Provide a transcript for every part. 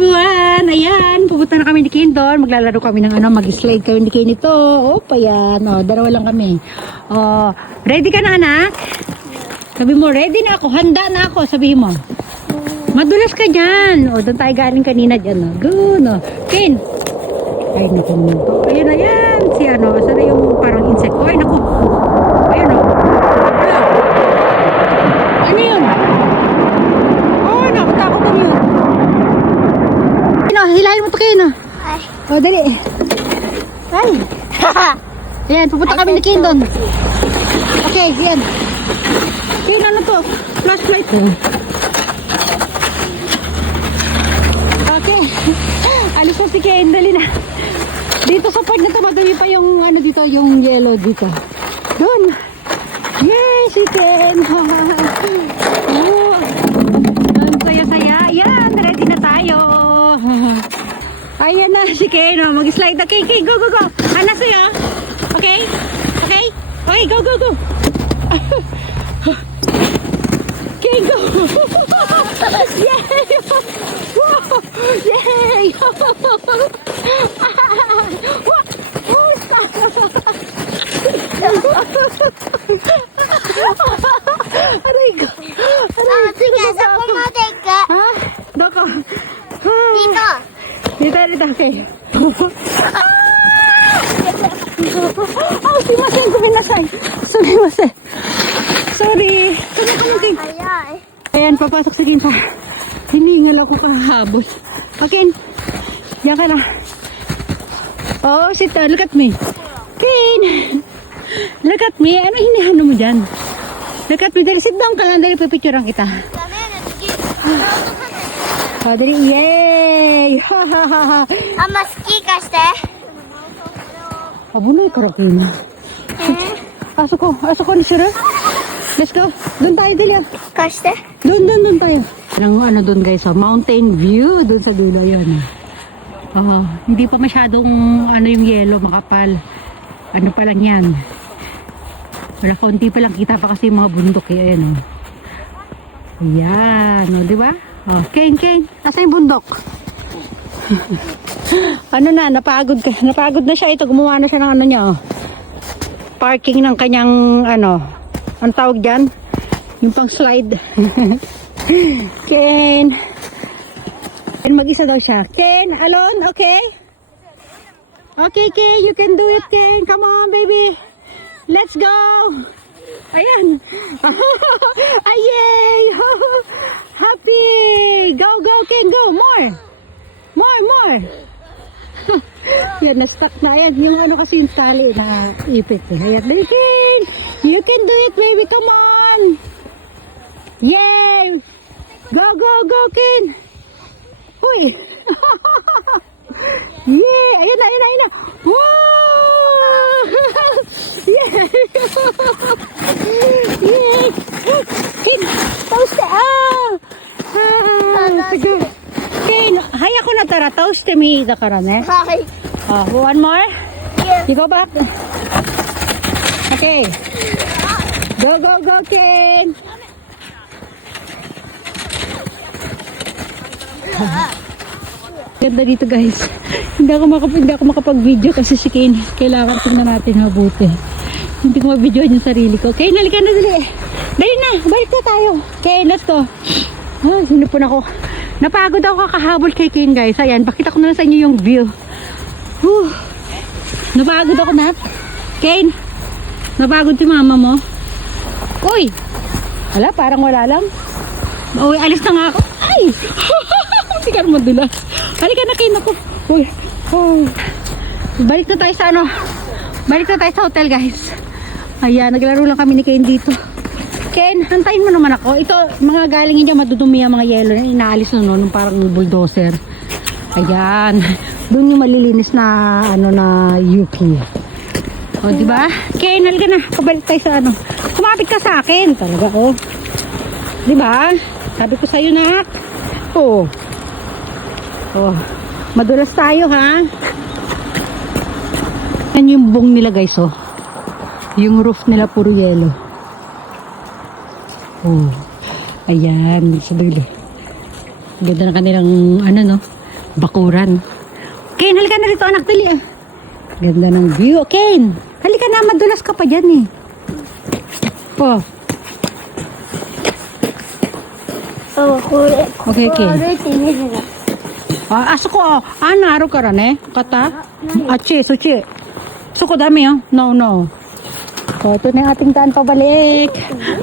everyone! Ayan, pupunta na kami ni Ken doon. Maglalaro kami ng mag-slide kami ni Ken nito. Opa, yan. Dalawa lang kami. Ready ka na, anak? Sabi mo, ready na ako. Handa na ako. Sabihin mo. Madulas ka dyan. Doon tayo galing kanina dyan. Doon, Ken. Ay, natin mo. Ayun na yan. Si sana yung parang insect. Ay, naku. Ayun, Ano yun? Nakatakot kami yun. Hilahin mo ito kayo, Ay. Dali. Ay. Ayan, pupunta kami ni Ken doon. Okay, yan. Ken, ano to? Flashlight. Okay. Alis na si Ken, dali na. Dito sa part na to, madami pa yung dito, yung yellow dito. Doon. Yay, si Ken. Ang saya-saya. Ayan, ready na tayo. Ayan na si Ken. Mag-slide na. Ken, go, go, go. Anas sa'yo. Okay? Okay? Okay, go, go, go. Ken, go. Yay! Wow! Yay! Aray ko. Sige, sa pumatik ka. Ha? Doko. Dito. Dito, okay. Sumimasen, kuminasay. Sumimasen. Sorry. Kumakamagin. Ay. Ayan, papasok si Ken pa. Hiningal ako kahabol. Okay. Diyan ka na. Sit down. Look at me. Ken. Look at me. Ano hinihano mo dyan? Look at me. Dali, sit down ka lang. Dali, pipicturean kita. Dali, yay! Maski kaste. Abunoy karakin. Aso ko ni Shira. Let's go. Doon tayo, dali. Kaste. Doon tayo. Ang doon guys, mountain view. Doon sa dulo yun. Hindi pa masyadong yung yellow, makapal. Pa lang yan. Wala, konti pa lang. Kita pa kasi yung mga bundok. Ayan. Ayan. Di ba? Ken. Nasa yung bundok? Napagod ka. Napagod na siya. Ito, gumawa na siya ng niya. Parking ng kanyang, ang tawag dyan? Yung pang slide. Ken. Mag-isa daw siya. Ken, alone? Okay? Okay, Ken. You can do it, Ken. Come on, baby. Let's go. Ayan. Ayay. Happy. Go, Ken. Go. More. Yan, na-stuck na. Ayan, yung kasi yung tali na ipit. Ayan, dali, Ken. You can do it, baby. Come on. Yay. Go, Ken. Uy. Yay. Ayun na. Wow. Yay. Yay. Ken, toast ka. Sige. Ken, hay ako na tara. Toast me ita karane. Hi. One more. Yes. You go back. Okay. Go, Ken. Ganda dito guys. Hindi ako makapag-video kasi si Ken. Kailangan tingnan natin mabuti. Hindi ko ma-videoan yung sarili ko. Ken, halika na dali. Dali na, balik na tayo. Ken, let's go. Sinipon ako. Napagod ako kakahabol kay Ken guys. Ayan, pakita ko na sa inyo yung view. Napagod ako na. Ken, napagod si mama mo. Uy, parang wala lang. Uy, alis na nga ako. Ay! Hindi ka madula. Halika na, Ken, ako. Uy. Balik na tayo sa hotel guys. Ayan, naglaro lang kami ni Ken dito. Ken, hantayin mo naman ako. Ito, mga galingin dyan, madudumi ang mga yelo. Inaalis na nung parang bulldozer. Ayan. Doon yung malilinis na, na Yuki. Di ba? Ken, halika na. Pabalik tayo sa Kumapit ka sa akin. Talaga, Di ba? Sabi ko sa'yo na. Madulas tayo, ha? Yan yung bung nila, guys, Yung roof nila, puro yelo. Ayan, sa dulo. Ganda na kanilang, bakuran. Kane, halika na rito anak, dali ah. Ganda ng view. Kane, halika na, madulas ka pa dyan eh. Po. Oh, kore. Okay, okay. Kore, tingin na. Aso ko, naro ka rin eh. Kata? Achi, suchi. Suko dami oh. No. So, ito na yung ating daan pabalik.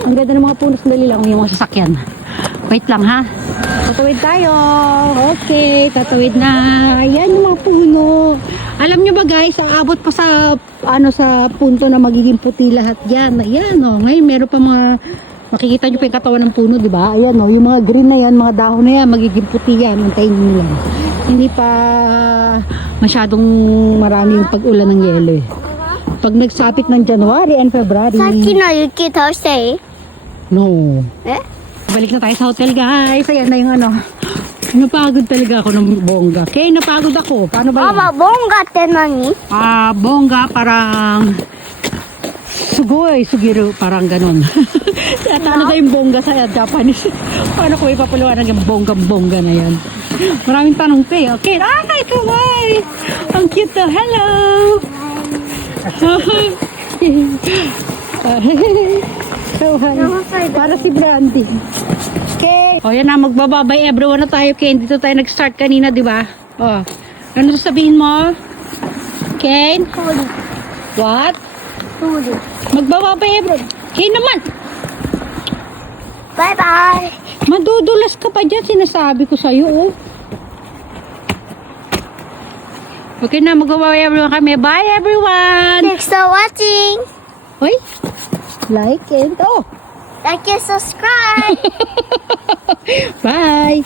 Ang ganda ng mga puno. Sandali lang yung mga sasakyan. Wait lang ha. Tatawid tayo. Okay, tatawid na. Ayan yung mga puno. Alam nyo ba guys, aabot pa sa sa punto na magiging puti lahat yan. Ayan oh. Ngayon meron pa mga makikita nyo pa yung katawan ng puno, di ba? Ayan oh, yung mga green na yan, mga dahon na yan, magiging puti yan. Hintayin nyo lang. Hindi pa masyadong marami yung pag-ulan ng yelo eh. Pag nagsapit ng January and February. さっきの雪倒していい No. え Balik na tayo sa hotel guys. Ayan na yung napagod talaga ako ng bongga. Kaya napagod ako. Paano ba yan? ママ、ボンガって何 Bongga parang Sugoy, sugiru, parang ganun. At ano ba yung bongga sa Japanese? Paano ko ipapaliwanag yung bongga na yan? Maraming tanong to eh. Okay, ito ay! Ang cute to. Hello! So, para si Brandy. Okay. O yan na, magbababay everyone na tayo. Ken, dito tayo nag-start kanina, di ba? O, ano sasabihin mo? Ken? What? Magbababay everyone. Ken naman! Bye-bye! Madudulas ka pa dyan, sinasabi ko sa'yo, oh. Okay na, magbababay everyone kami. Bye, everyone! Thanks for watching! Hoy, like and Like and subscribe! bye!